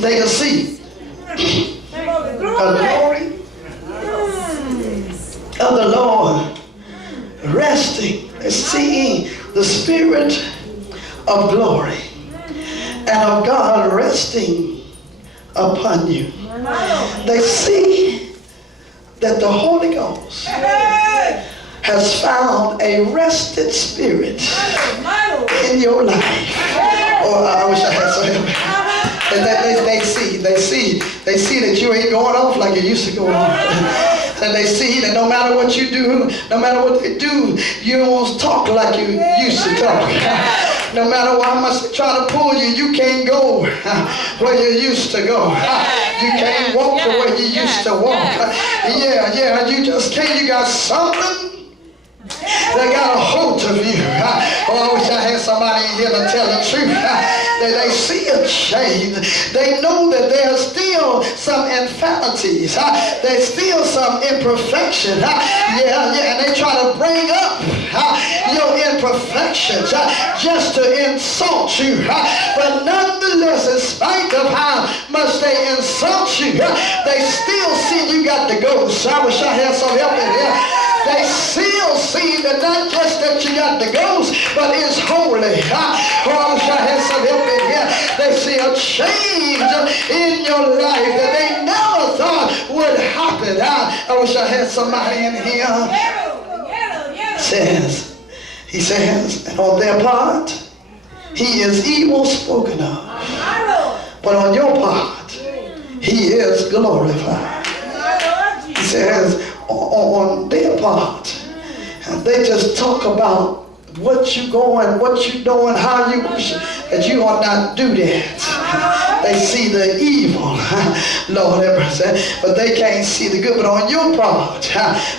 They can see the glory of the Lord resting, seeing the Spirit of glory and of God resting upon you. They see that the Holy Ghost has found a rested spirit in your life. Oh, I wish I had some. They see that you ain't going off like you used to go off. And they see that no matter what you do, no matter what they do, you won't talk like you used to talk. No matter how much they try to pull you, you can't go where you used to go. You can't walk the way you used to walk. You just can't. You got something that got a hold of you. Oh, I wish I had somebody in here to tell the truth. They see a change. They know that there's still some infirmities. There's still some imperfection. And they try to bring up your imperfections just to insult you. But nonetheless, in spite of how much they insult you, they still see you got the ghost. I wish I had some help in here. They still see that not just that you got the ghost, but it's holy. Oh, I wish I had some help in here. They see a change in your life that they never thought would happen. I wish I had somebody in here. He says, and on their part, he is evil spoken of. But on your part, he is glorified. He says, on their part, and they just talk about what you going, what you doing, how you worship, that you ought not do that. They see the evil, Lord have mercy, but they can't see the good. But on your part,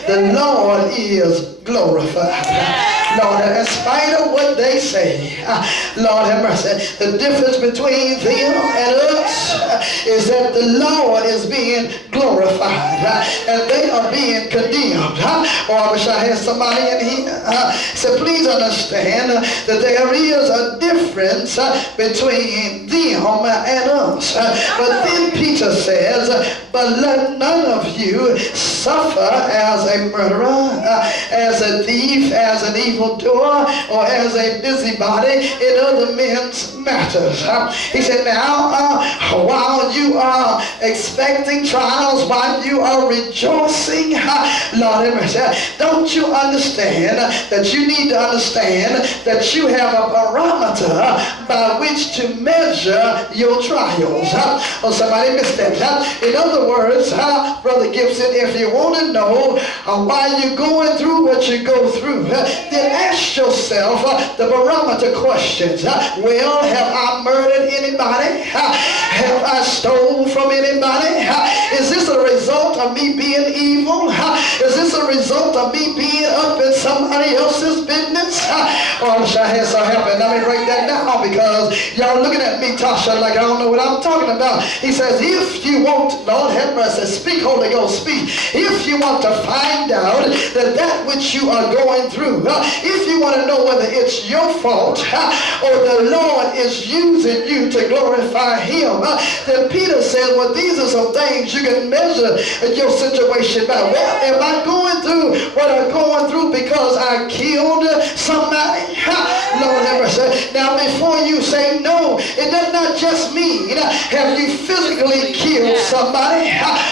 the Lord is glorified. Lord, in spite of what they say, Lord have mercy, the difference between them and us is that the Lord is being glorified and they are being condemned. I wish I had somebody in here. So please understand that there is a difference between them and us. But then Peter says, but let none of you suffer as a murderer, as a thief, as an evildoer, or as a busybody in other men's matters. He said, now, while you are expecting trials, while you are rejoicing, Lord, don't you understand that you need to understand that you have a barometer by which to measure your trials? Oh, somebody missed that. In other words, Brother Gibson, if you want to know why you're going through what you go through, then ask yourself the barometer questions. Well, have I murdered anybody? Have I stolen from anybody? Is this a result of me being evil? Is this a result of me being up in somebody else's business? Oh, I wish I had some help. And let me break that down because y'all looking at me, Tasha, like I don't know what I'm talking about. He says, if you want, Lord have mercy, speak, Holy Ghost, speak. If you want to find out that which you are going through, if you want to know whether it's your fault or the Lord is using you to glorify him, then Peter said, well, these are some things you can measure your situation by. Well, am I going through what I'm going through because I killed somebody? Lord have mercy. Now, before you say no, it does not just mean have you physically killed somebody,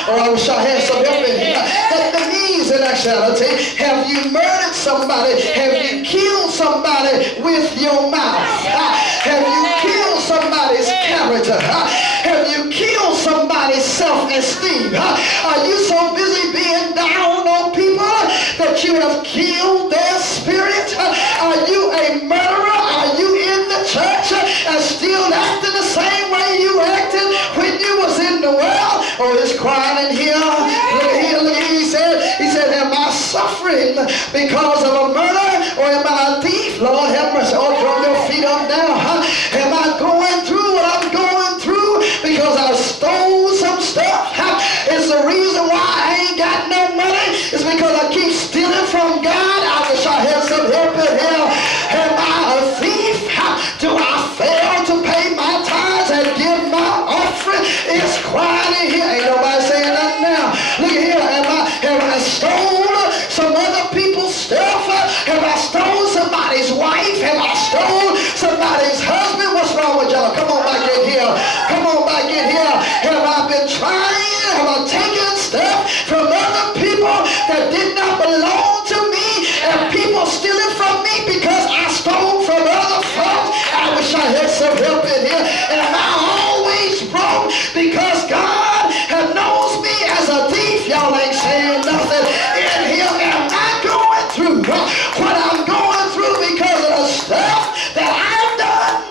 or I wish I had some help in here. That means in actuality, have you murdered somebody? Have you killed somebody with your mouth? Have you killed somebody's character? Have you killed somebody's self-esteem? Are you so busy being down on people that you have killed their spirit? Are you a murderer? Are you in the church and still acting the same way you acted when you was in the world? Oh, it's crying in here. Look at here, look at here. He said, am I suffering because of a murder, or am I a thief? Lord have mercy. Oh, throw your feet up now. Am I going through what I'm going through because I stole some stuff? It's the reason why I ain't got no money. It's because I keep stealing from God. I wish I had some help in hell. Am I a thief? Do I fail to pay my tithes and give my offering? It's quiet in here. Ain't nobody saying nothing now. Look at here. Have I stolen some other people's stuff? Have I stolen somebody's wife? Have I stolen somebody's husband? What's wrong with y'all? Come on back in here. Come on back in here. Have I been trying? Have I taken stuff from other people that did not belong to me? And people stealing from me because I stole from other folks? I wish I had some help in here. And am I always broke because God has knows me as a thief? Y'all ain't saying nothing in here. Am I going through what I'm going through because of the stuff that I've done?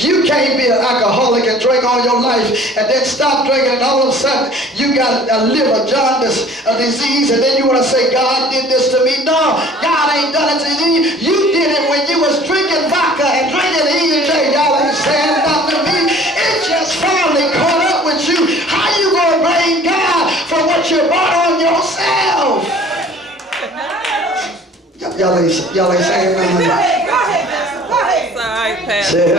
You can't be an alcoholic and drink all your life and then stop drinking and all of a sudden you got a liver jaundice, a disease, and then you want to say, God did this to me. No, God ain't done it to you. You did it when you was drinking vodka and drinking E&J. Y'all ain't saying nothing to me. It just finally caught up with you. How you going to blame God for what you brought on yourself? Y'all ain't saying nothing. Say,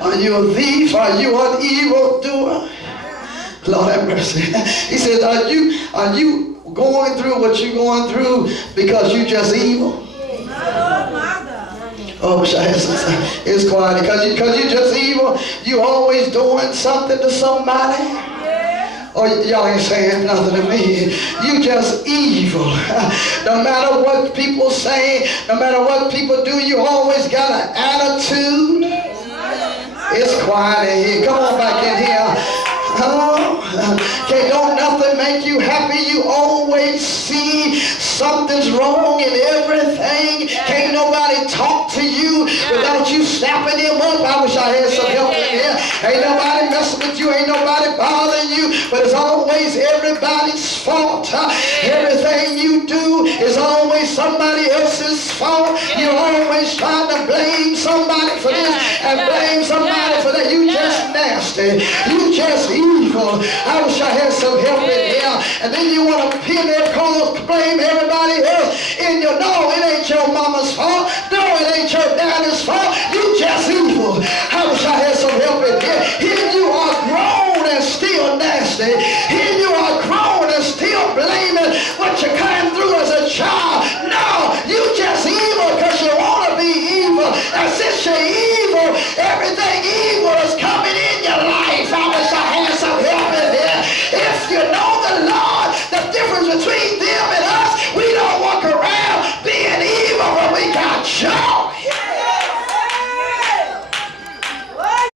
are you a thief? Are you an evil doer? Lord have mercy. He says, are you going through what you're going through because you just evil? Oh, I wish I had some. It's quiet because you just evil. You always doing something to somebody. Oh, y'all ain't saying nothing to me. You just evil. No matter what people say, no matter what people do, you always got an attitude. It's quiet in here. Come on back in here. Don't nothing make you happy. You always see something's wrong in everything. Can't nobody talk to you without you snapping them up. I wish I had some help in here. Ain't nobody messing with you. Ain't nobody bothering you. But it's always everybody's fault. Everything you do is always somebody else's fault. You're always trying to blame somebody for this and blame somebody for that. You just nasty. You just evil. I wish I had some help in here. And then you want to pin that cause, blame everybody else in your, no, it ain't your mama's fault. No, it ain't your daddy's fault. You just evil. I wish I had some help in here. Here you are grown and still nasty. Here you are grown and still blaming what you came through as a child. No, you just evil because you want to be evil. And since you're evil, everything